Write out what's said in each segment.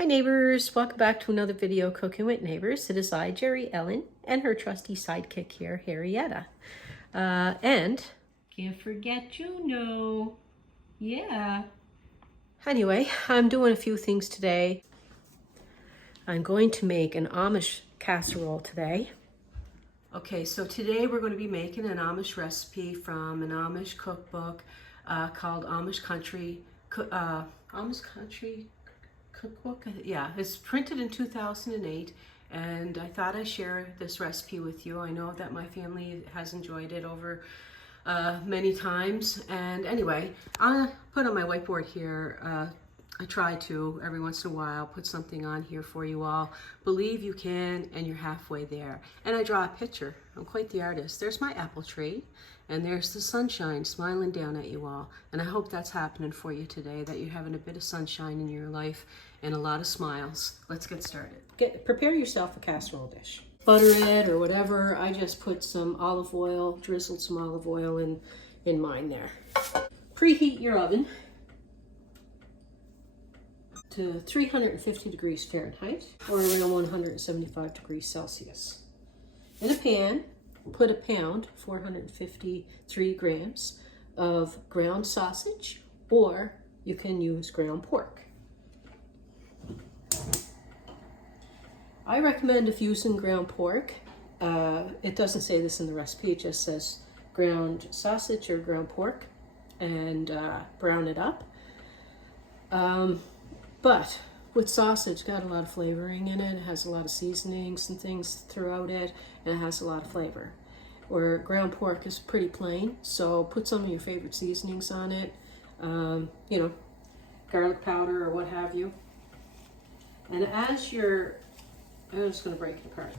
Hi neighbors, welcome back to another video Cooking with Neighbors. It is I, Jerry Ellen, and her trusty sidekick here, Harrietta. And can't forget Juno. Yeah. Anyway, I'm doing a few things today. I'm going to make an Amish casserole today. Okay, so today we're going to be making an Amish recipe from an Amish cookbook called Amish Country Cookbook. Yeah, it's printed in 2008, and I thought I'd share this recipe with you. I know that my family has enjoyed it over many times, and anyway, I'll put on my whiteboard here. I try to, every once in a while, put something on here for you all. Believe you can, and you're halfway there. And I draw a picture. I'm quite the artist. There's my apple tree, and there's the sunshine smiling down at you all. And I hope that's happening for you today, that you're having a bit of sunshine in your life and a lot of smiles. Let's get started. Prepare yourself a casserole dish. Butter it or whatever. I just put some olive oil, drizzled some olive oil in mine there. Preheat your oven to 350 degrees Fahrenheit or around 175 degrees Celsius. In a pan, put a pound, 453 grams of ground sausage, or you can use ground pork. I recommend if using ground pork, it doesn't say this in the recipe, it just says ground sausage or ground pork, and brown it up. But with sausage, got a lot of flavoring in it. It has a lot of seasonings and things throughout it, and it has a lot of flavor. Where ground pork is pretty plain, so put some of your favorite seasonings on it. You know, garlic powder or what have you. And as you're, I'm just going to break it apart.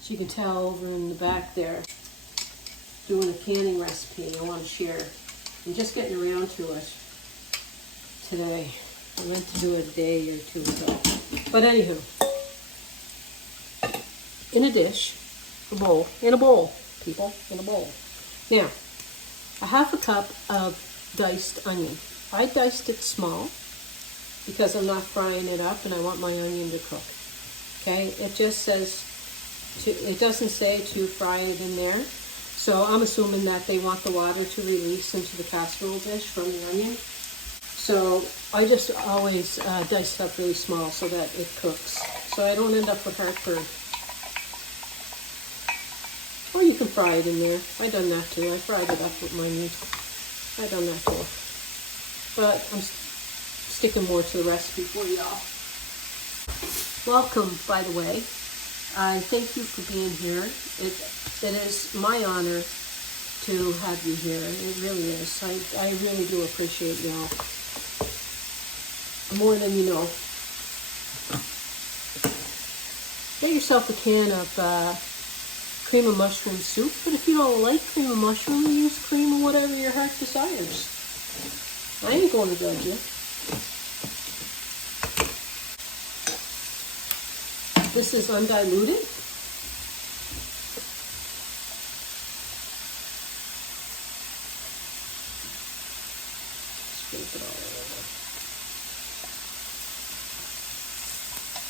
So you can tell over in the back there, doing a canning recipe I want to share. I'm just getting around to it today. I meant to do it a day or two ago. But anywho, in a dish, in a bowl, people, in a bowl. Now, a half a cup of diced onion. I diced it small because I'm not frying it up and I want my onion to cook. Okay, it just says, it doesn't say to fry it in there. So I'm assuming that they want the water to release into the casserole dish from the onion. So I just always dice it up really small so that it cooks. So I don't end up with heartburn. Or you can fry it in there. I've done that too. I fried it up with my meat. I've done that too. But I'm sticking more to the recipe for y'all. Welcome, by the way. I thank you for being here. It is my honor to have you here. It really is. I really do appreciate y'all. More than you know. Get yourself a can of cream of mushroom soup, but if you don't like cream of mushroom, use cream of whatever your heart desires. I ain't going to judge you. This is undiluted. Scrape it all over.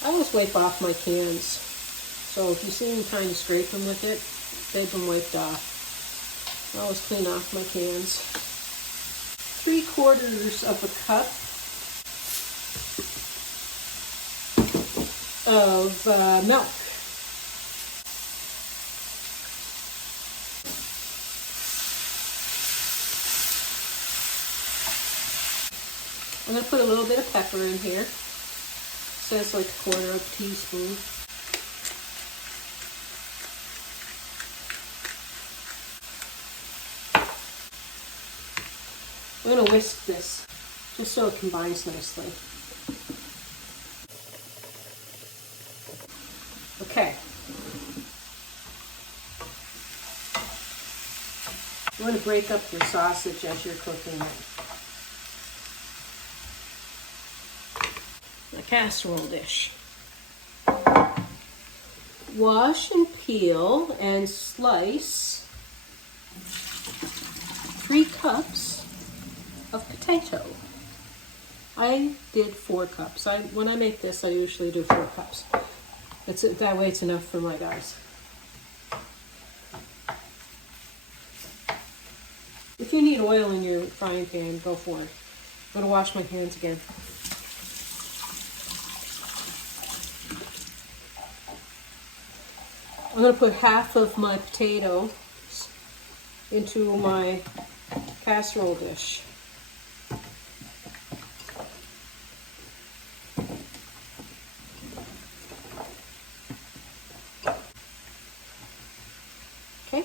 I always wipe off my cans. So if you see me kind of scraping with it, they've been wiped off. I always clean off my cans. 3/4 of a cup of milk. I'm going to put a little bit of pepper in here. It says like 1/4 of a teaspoon. I'm going to whisk this just so it combines nicely. Okay. You want to break up your sausage as you're cooking it. A casserole dish. Wash and peel and slice 3 cups of potato. I did 4 cups. When I make this, I usually do 4 cups. That way it's enough for my guys. If you need oil in your frying pan, go for it. I'm going to wash my hands again. I'm going to put half of my potatoes into my casserole dish. Okay.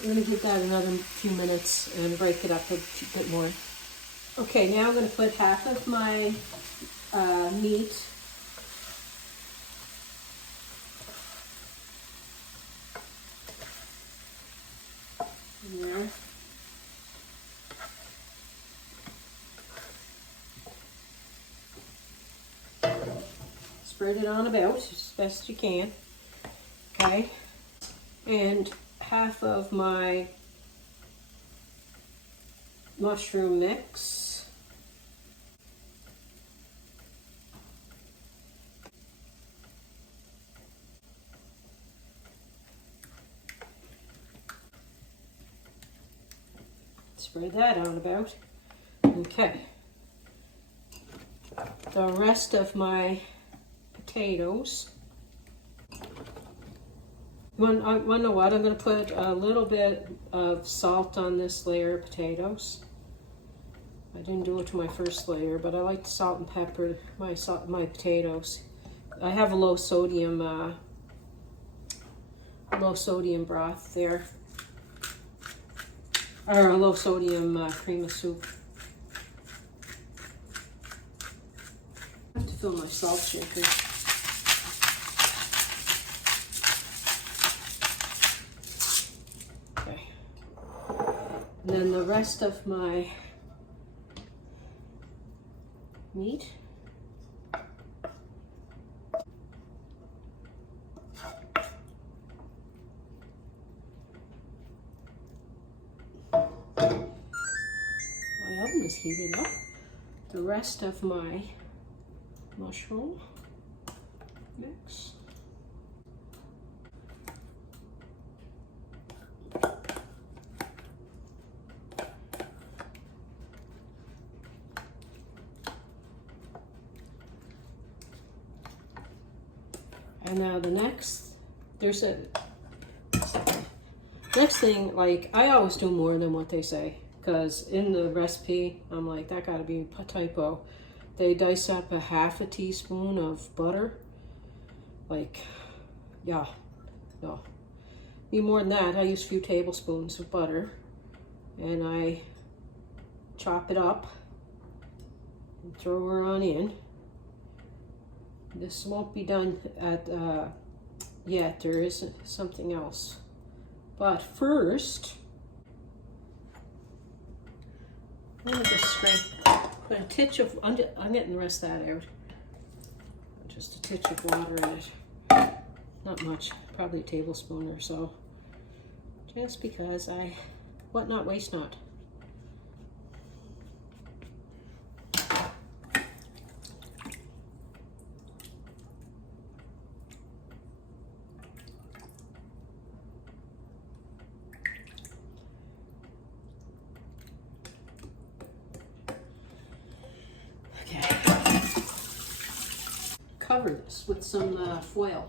I'm going to give that another few minutes and break it up a bit more. Okay, now I'm going to put half of my meat in there. Spread it on about as best you can. Okay, and half of my mushroom mix. Spread that on about. Okay. The rest of my potatoes. Want to know what? I'm going to put a little bit of salt on this layer of potatoes. I didn't do it to my first layer, but I like to salt and pepper my potatoes. I have a low sodium broth there, or a low sodium cream of soup. I have to fill my salt shaker. Okay, and then the rest of my meat. My oven is heated up. The rest of my mushroom mix. And now the next thing, like, I always do more than what they say, because in the recipe, I'm like, that gotta be a typo. They dice up a half a teaspoon of butter. Like, yeah, no. Need more than that. I use a few tablespoons of butter, and I chop it up and throw her on in. This won't be done yet. There is something else. But first, I'm going to just put a titch of, I'm getting the rest of that out. Just a titch of water in it. Not much, probably a tablespoon or so. Just because what not, waste not. Cover this with some foil.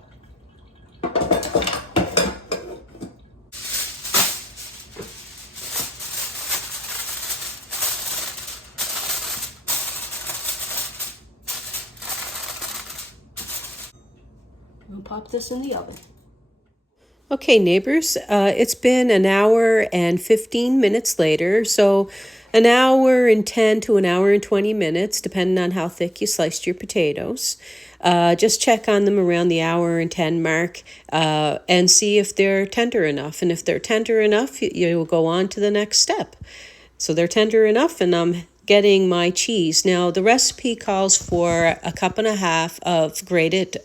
We'll pop this in the oven. Okay, neighbors, it's been an hour and 15 minutes later, so an hour and 10 to an hour and 20 minutes, depending on how thick you sliced your potatoes. Just check on them around the hour and 10 mark and see if they're tender enough. And if they're tender enough, you'll go on to the next step. So they're tender enough, and I'm getting my cheese. Now, the recipe calls for 1.5 cups of grated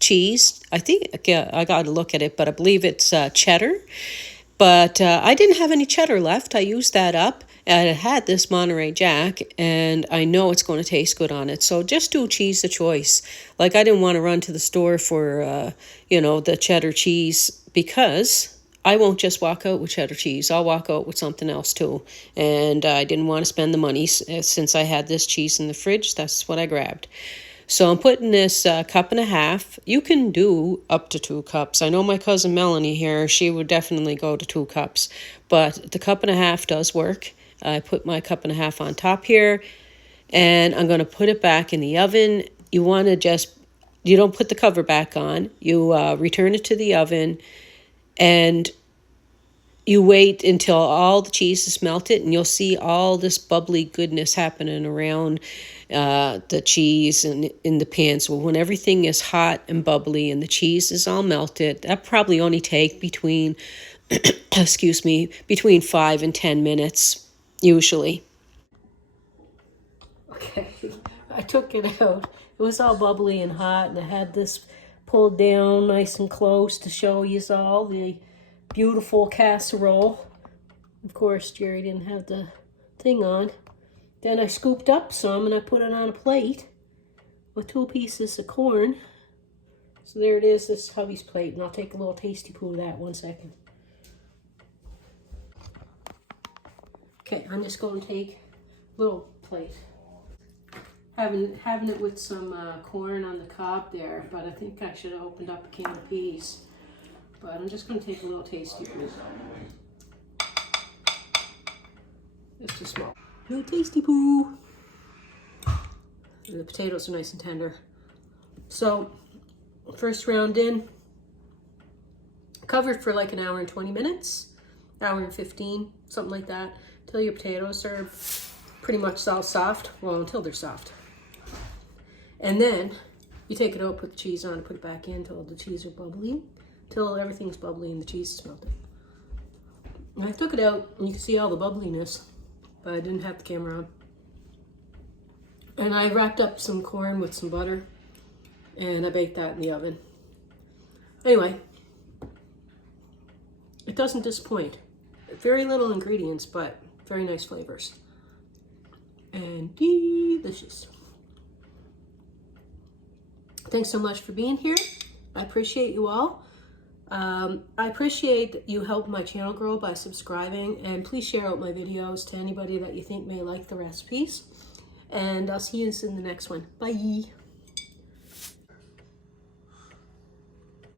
cheese. I think, I got to look at it, but I believe it's cheddar. But I didn't have any cheddar left. I used that up. And it had this Monterey Jack, and I know it's going to taste good on it. So just do cheese of choice. Like, I didn't want to run to the store for, the cheddar cheese, because I won't just walk out with cheddar cheese. I'll walk out with something else too. And I didn't want to spend the money since I had this cheese in the fridge. That's what I grabbed. So I'm putting this 1.5 cups. You can do up to 2 cups. I know my cousin Melanie here, she would definitely go to 2 cups. But the 1.5 cups does work. I put my 1.5 cups on top here. And I'm going to put it back in the oven. You want to you don't put the cover back on. You return it to the oven. And you wait until all the cheese is melted, and you'll see all this bubbly goodness happening around the cheese and in the pan. So when everything is hot and bubbly and the cheese is all melted, that probably only take between 5 and 10 minutes, usually. Okay, I took it out. It was all bubbly and hot, and I had this pulled down nice and close to show you all the beautiful casserole. Of course, Jerry didn't have the thing on. Then I scooped up some and I put it on a plate with 2 pieces of corn. So there it is, this hubby's plate, and I'll take a little tasty poo of that 1 second. Okay, I'm just going to take a little plate. Having it with some corn on the cob there, but I think I should have opened up a can of peas. But I'm just going to take a little tasty poo. Just a small. Little tasty poo. And the potatoes are nice and tender. So, first round in. Covered for like an hour and 20 minutes. Hour and 15, something like that. Until your potatoes are pretty much all soft. Well, until they're soft. And then you take it out, put the cheese on, and put it back in until the cheese are bubbly. Until everything's bubbly and the cheese is melted. And I took it out, and you can see all the bubbliness, but I didn't have the camera on. And I wrapped up some corn with some butter, and I baked that in the oven. Anyway, it doesn't disappoint. Very little ingredients, but very nice flavors. And delicious. Thanks so much for being here. I appreciate you all. I appreciate that you help my channel grow by subscribing, and please share out my videos to anybody that you think may like the recipes. And I'll see you in the next one. Bye.